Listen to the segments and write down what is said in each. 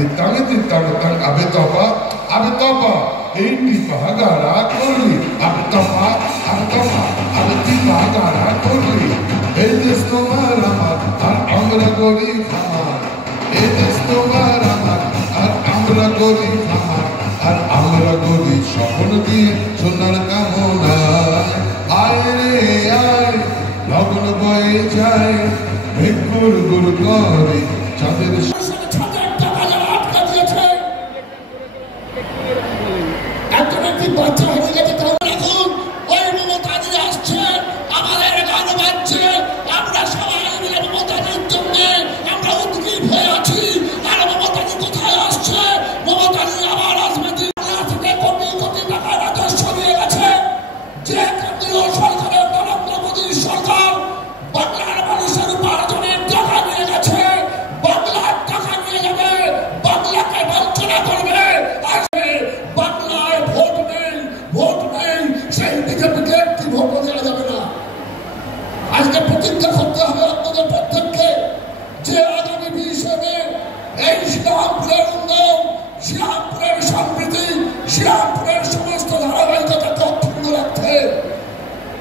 Ditang abe topa ini pahagara kurli abe topa abe pahagara kurli edes tomar amar ar amra gori khamar edes tomar amar ar amra gori khamar ar amra gori স্বপ্ন দিয়ে সোনার কামনা আয় রে আয় লগন বয়ে যায় ভেকুর গুর করে চাঁদের বাচ্চা হয়ে গেছে এখন ওই মমতাজি আসছে আমাদের গান বাজছে আমরা সবাই মিলে মমতাজির জন্য আমরা উদ্গ্রীব হয়ে আছি আর মমতাজি কোথায় আসছে মমতাজি আবার রাজনৈতিক থেকে কোটি টাকা রাজস্ব দিয়ে গেছে যে কেন্দ্রীয় সরকারের নরেন্দ্র মোদীর সরকার বাংলার মানুষের উপার্জনের টাকা নিয়ে গেছে বাংলার টাকা নিয়ে যাবে বাংলাকে বঞ্চনা করবে আজকে প্রতিজ্ঞা করতে হবে আপনাদের প্রত্যেককে যে আগামী 20 মে এই শ্রীরামপুরের উন্নয়ন শ্রীরামপুরের সমৃদ্ধি শ্রীরামপুরের সমস্ত ধারাবাহিকতাকে অক্ষুণ্ণ রাখতে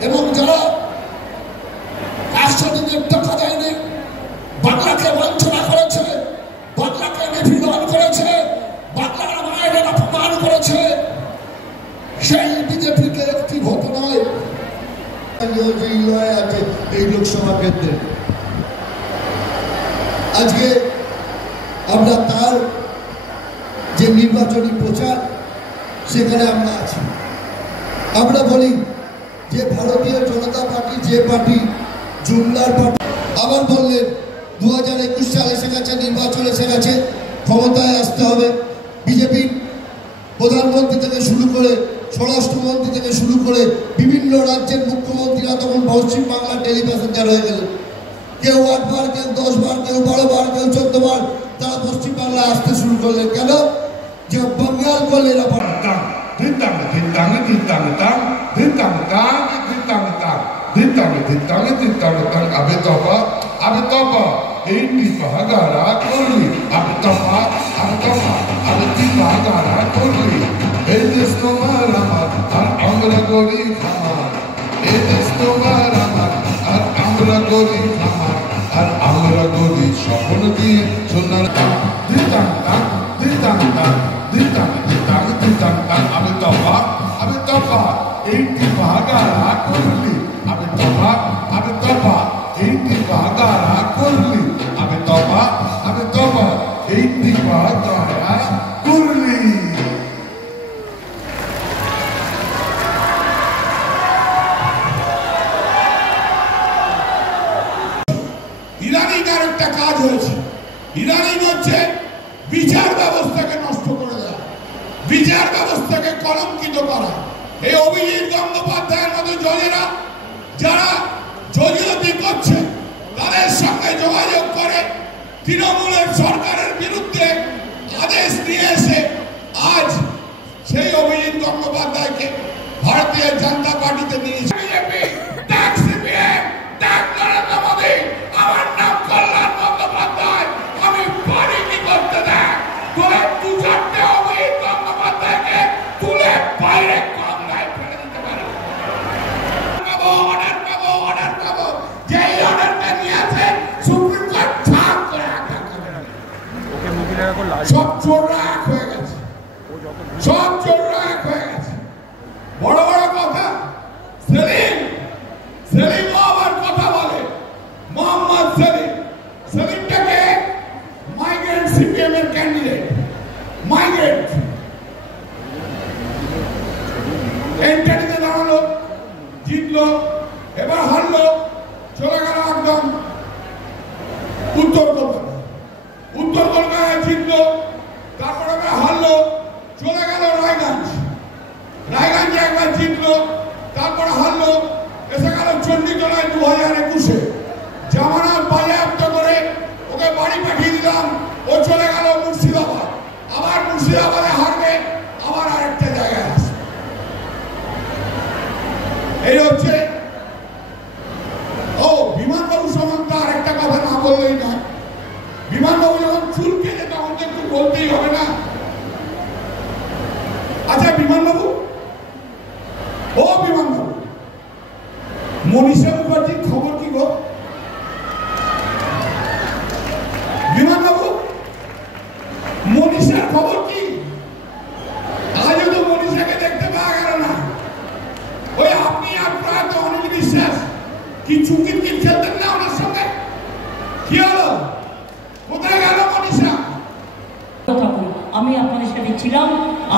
এবং যারা 100 দিনের টাকা দেয়নি বাংলাকে বঞ্চনা করেছে বাংলাকে নিপীড়ন করেছে বাংলার মায়ের অপমান করেছে সেই বিজেপিকে একটি ভোট নয় আছে এই লোকসভা কেন্দ্রে আজকে আমরা তার যে নির্বাচনী প্রচার সেখানে আমরা আছি আমরা বলি যে ভারতীয় জনতা পার্টি যে পার্টি জুমলার পার্টি আবার বললেন 2021 সালে এসে গেছে নির্বাচন এসে গেছে ক্ষমতায় আসতে হবে বিজেপি প্রধানমন্ত্রী থেকে শুরু করে স্বরাষ্ট্রমন্ত্রী থেকে শুরু করে বিভিন্ন রাজ্যের মুখ্যমন্ত্রীরা তখন পশ্চিম বাংলার ডেলি প্যাসেঞ্জার হয়ে গেলেন কেউ 8 বার কেউ 10 বার কেউ 12 বার কেউ 14 বার তারা পশ্চিম বাংলায় আসতে শুরু করলেন কেন যে বাঙ্গাল করলে এরা abe topa ini pahagara kurli abe topa abe pahagara kurli edes tomar amar ar amra gori khamar edes tomar amar ar amra gori khamar ar amra gori স্বপ্ন দিয়ে সোনার ditang abe topa ini pahagara kurli abe topa ini pahagara kurli abe topa ini pahagara kurli ইদানিং আর একটা কাজ হয়েছে ইদানিং হচ্ছে বিচার ব্যবস্থাকে নষ্ট করে দেওয়া বিচার ব্যবস্থাকে কলঙ্কিত করা এই অভিজিৎ গঙ্গোপাধ্যায়ের মতো জজেরা যারা জজিলতি করছে তাদের সঙ্গে যোগাযোগ করে তৃণমূলের সরকারের বিরুদ্ধে আদেশ নিয়ে এসে আজ সেই অভিজিৎ গঙ্গোপাধ্যায়কে ভারতীয় জনতা পার্টিতে নিয়েছে বিজেপি ডাক সিপিএম ডাক নরেন্দ্র মোদী আমার নাম কল্যাণ বন্দ্যোপাধ্যায় আমি পারিনি করতে দেয় তোরা 2-4টে অভিজিৎ গঙ্গোপাধ্যায়কে তুলে বাইরে কংলায় ফেলে দিতে পারে অর্ডার পাবো যেই অর্ডারটা নিয়েছে সুপ্রিম কোর্ট ছাপ করে সব চোররা এক হয়ে গেছে বড় বড় কথা সেলিম আবার কথা বলে মোহাম্মদ সেলিমটাকে মাইগ্রেন্ট সিপিএম এর ক্যান্ডিডেট মাইগ্রেন্ট এনটিতে দাঁড়ালো জিতলো এবার হারলো চলে গেল একদম উত্তর কলকাতায় জিতলো তারপরে হারলো চলে গেল রায়গঞ্জে একবার জিতলো তারপরে হারলো এসে গেল চণ্ডীতলায় 2021-এ জামানত বাজেয়াপ্ত করে ওকে বাড়ি পাঠিয়ে দিলাম ও চলে গেল মুর্শিদাবাদ আবার মুর্শিদাবাদে হারবে আবার আরেকটা জায়গায় আসবে এই হচ্ছে বিমানবাবু সম্বন্ধে আরেকটা কথা না বললেই নয় বিমানবাবু যখন চুল কেটে তখন একটু বলতেই কি হলো? কোথায় গেল মনীষা? আমি আপনাদের সাথে ছিলাম,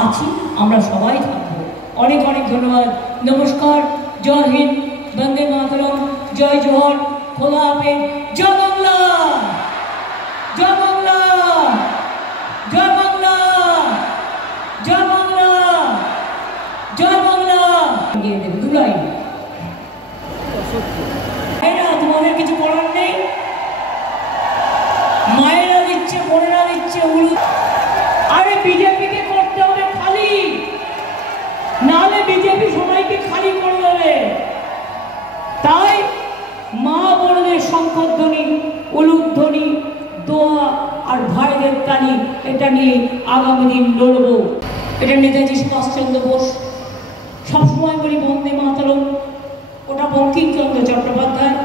আছি, আমরা সবাই থাকবো। অনেক অনেক ধন্যবাদ। নমস্কার, জয় হিন্দ, বন্দে মাতরম, জয় জোহর, খোদা হাফেজ, জয় বাংলা, জয় বাংলা, জয় বাংলা, জয় বাংলা, জয় বাংলা। দুলাই তোমাদের কিছু করার নেই, মায়েরা দিচ্ছে, বোনেরা দিচ্ছে। আরে বিজেপিকে করতে হবে খালি, নাহলে বিজেপি সবাইকে খালি করে দেবে। তাই মা বোনদের শঙ্খধ্বনি, উলুধ্বনি, দোয়া আর ভাইদের তালি, এটা নিয়ে আগামী দিন লড়ব। এটা নেতাজি সুভাষচন্দ্র বোস। সবসময় বলি বন্দে মাতরম, ওটা বঙ্কিমচন্দ্র চট্টোপাধ্যায়।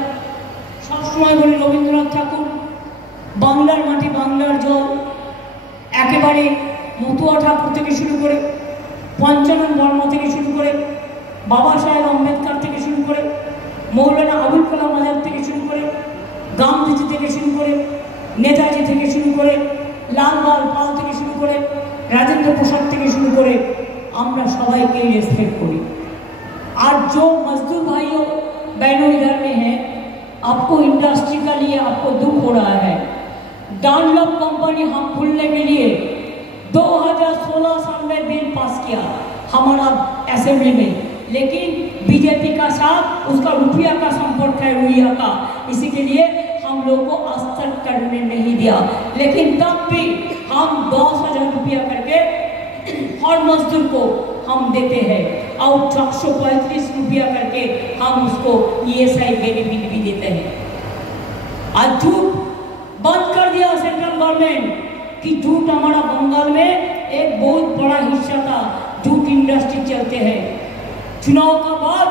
সবসময় বলি রবীন্দ্রনাথ ঠাকুর। বাংলার মাটি, বাংলার জল, একেবারে মতুয়া ঠাকুর থেকে শুরু করে, পঞ্চানন বর্মা থেকে শুরু করে, বাবা সাহেব আম্বেদকর থেকে শুরু করে, মৌলানা আবুল কালাম আজাদ থেকে শুরু করে, গান্ধীজি থেকে শুরু করে, নেতাজি থেকে শুরু করে, লালবাল পাল থেকে শুরু করে, রাজেন্দ্র প্রসাদ থেকে শুরু করে, আমরা সবাইকে রেসপেক্ট করি। আর जो मजदूर भाइयों बहनों इधर में है, आपको इंडस्ट्री का लिए आपको दुख हो रहा है। डानलॉप कंपनी हम खुलने के लिए 2016 साल में बिल पास किया हमारा असेंबली में, लेकिन बीजेपी का साथ, उसका रुपया का संपर्क है रुपया का, इसी के लिए हम लोग को आज तक करने नहीं दिया। लेकिन तब भी हम 10,000 रुपया करके हर मजदूर को हम देते हैं और 435 रुपया करके हम उसको ESI बेनिफिट भी देते हैं। आज झूठ बंद कर दिया सेंट्रल गवर्नमेंट कि झूठ हमारा बंगाल में एक बहुत बड़ा हिस्सा था, झूठ इंडस्ट्री चलते हैं। चुनाव का बाद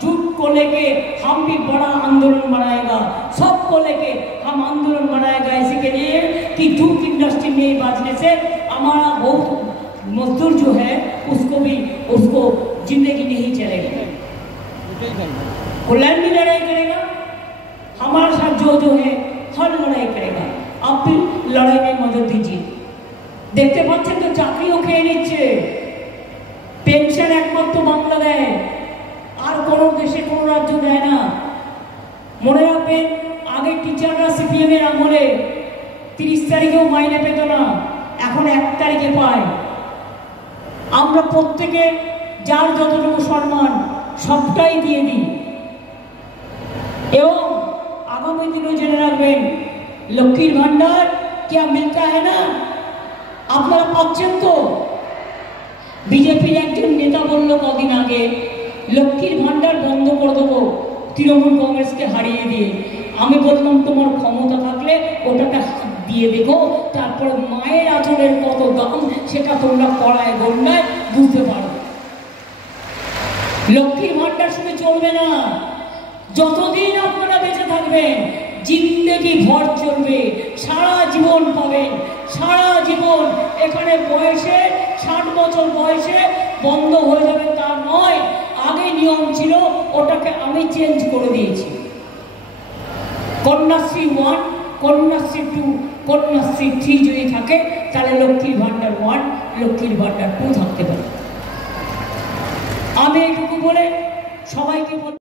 झूठ को लेके हम भी बड़ा आंदोलन बनाएगा, सबको लेके हम आंदोलन बनाएगा, इसी के लिए कि झूठ इंडस्ट्री में बांटने से हमारा बहुत मजदूर जो है उसको जिंदगी नहीं चलेगी। वो लैंड भी लड़ाई करेगा, हमारे साथ जो है हर लड़ाई करेगा। आप भी लड़ाई में मदद दीजिए। देखते पाচ্ছেন তো চাকরিও খেয়ে নিচ্ছে, পেনশন একমাত্র বাংলা দেয়, আর কোনো দেশে কোনো রাজ্য দেয় না। মনে রাখবেন, আগে টিচাররা সিপিএম এর আমলে 30 তারিখেও মাইনে পেত না, এখন 1 তারিখে পায়। আমরা প্রত্যেকে যার যতটুকু সম্মান সবটাই দিয়ে দিই। এবং আগামী দিনও জেনে রাখবেন, লক্ষ্মীর ভান্ডার क्या मिलता है ना, আপনারা পাচ্ছেন তো। বিজেপির একজন নেতা বলল কদিন আগে, লক্ষ্মীর ভান্ডার বন্ধ করে দেবো তৃণমূল কংগ্রেসকে হারিয়ে দিয়ে। আমি বললাম, তোমার ক্ষমতা থাকলে ওটাকে হাত দিয়ে দেখো, তারপরে মায়ের আঁচলের কত দাম সেটা তোমরা পড়ায় গন্ডায় বুঝতে পারো। লক্ষ্মীর ভান্ডার শুনে চলবে না। যতদিন আপনারা বেঁচে থাকবেন জিন্দেগি ভর চলবে, সারা জীবন পাবেন, সারা জীবন। এখানে বয়সে 60 বছর বয়সে বন্ধ হয়ে যাবে তা নয়। আগে নিয়ম ছিল, ওটাকে আমি চেঞ্জ করে দিয়েছি। কন্যাশ্রী 1, কন্যাশ্রী 2, কন্যাশ্রী 3 যদি থাকে তাহলে লক্ষ্মীর ভান্ডার 1, লক্ষ্মীর ভান্ডার 2 থাকতে পারে। আমি এইটুকু বলে সবাইকে